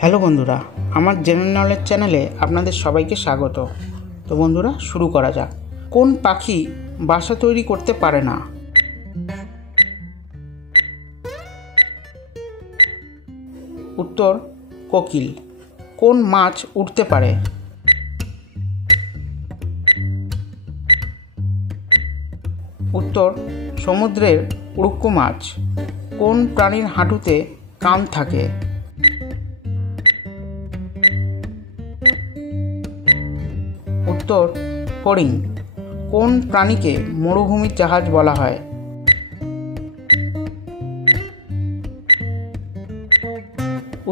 Hello বন্ধুরা, আমার general knowledge চ্যানেলে আপনাদের সবাইকে স্বাগত। তো বন্ধুরা, শুরু করা যাক। কোন পাখি বাসা তৈরি করতে পারে না? উত্তর কোকিল। কোন মাছ উড়তে পারে? উত্তর সমুদ্রের উড়ুক্কু মাছ। কোন প্রাণীর হাঁটুতে কান থাকে? উত্তর ফড়িং। কোন প্রাণীকে মরুভূমির জাহাজ বলা হয়?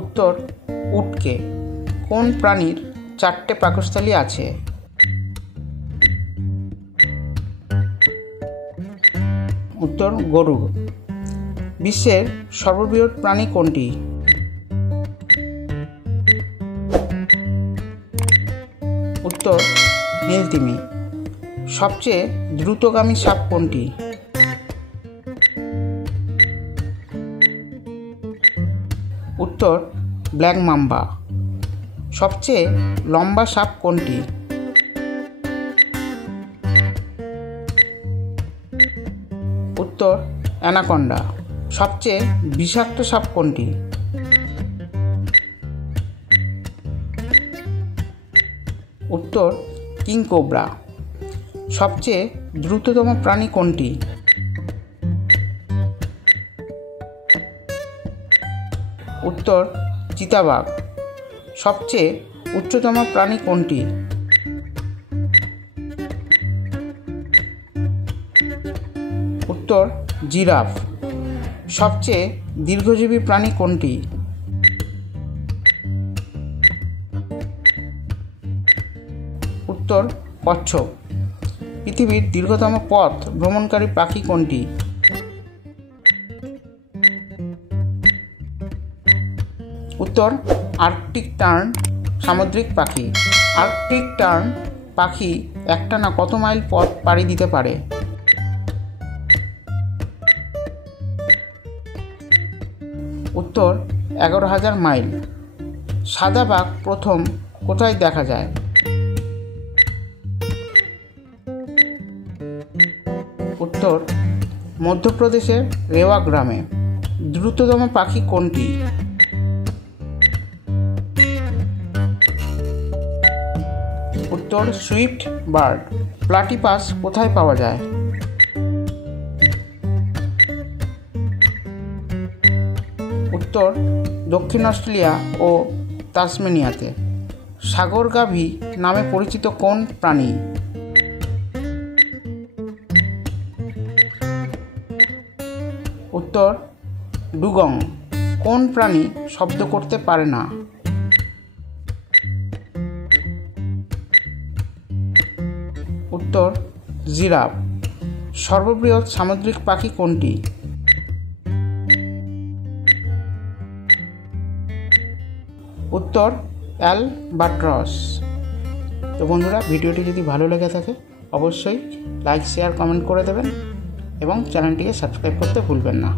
উত্তর উটকে। কোন প্রাণীর 4টে পাকস্থলী আছে? উত্তর গরুর। বিশ্বের সর্ববৃহৎ প্রাণী কোনটি? উত্তর নীলতিমি। সবচেয়ে দ্রুতগামী সাপ কোনটি? উত্তর ব্ল্যাক মাম্বা। সবচেয়ে লম্বা সাপ কোনটি? উত্তর অ্যানাকন্ডা। সবচেয়ে বিষাক্ত সাপ কোনটি? উত্তর কিংকোবরা। সবচেয়ে দ্রুততম প্রাণী কোনটি? উত্তর চিতাবাঘ। সবচেয়ে উচ্চতম প্রাণী কোনটি? উত্তর জিরাফ। সবচেয়ে দীর্ঘজীবী প্রাণী কোনটি? উত্তর কচ্ছপ। পৃথিবীর দীর্ঘতম পথ ভ্রমণকারী পাখি কোনটি? উত্তর আর্কটিক টার্ন সামুদ্রিক পাখি। আর্কটিক টার্ন পাখি একটানা কত মাইল পথ পাড়ি দিতে পারে? উত্তর 11,000 মাইল। সাদা বাঘ প্রথম কোথায় দেখা যায়? উত্তর মধ্যপ্রদেশের রেওয়া গ্রামে। দ্রুততম পাখি কোনটি? উত্তর সুইফট বার্ড। প্লাটিপাস কোথায় পাওয়া যায়? উত্তর দক্ষিণ অস্ট্রেলিয়া ও তাসমেনিয়াতে। সাগর গাভী নামে পরিচিত কোন প্রাণী? উত্তর ডুগং। কোন প্রাণী শব্দ করতে পারে না? উত্তর জিরাফ। সর্ববৃহৎ সামুদ্রিক পাখি কোনটি? উত্তর অ্যালবাট্রস। তো বন্ধুরা, ভিডিওটি যদি ভালো লেগে থাকে অবশ্যই লাইক, শেয়ার, কমেন্ট করে দেবেন এবং চ্যানেলটিকে সাবস্ক্রাইব করতে ভুলবেন না।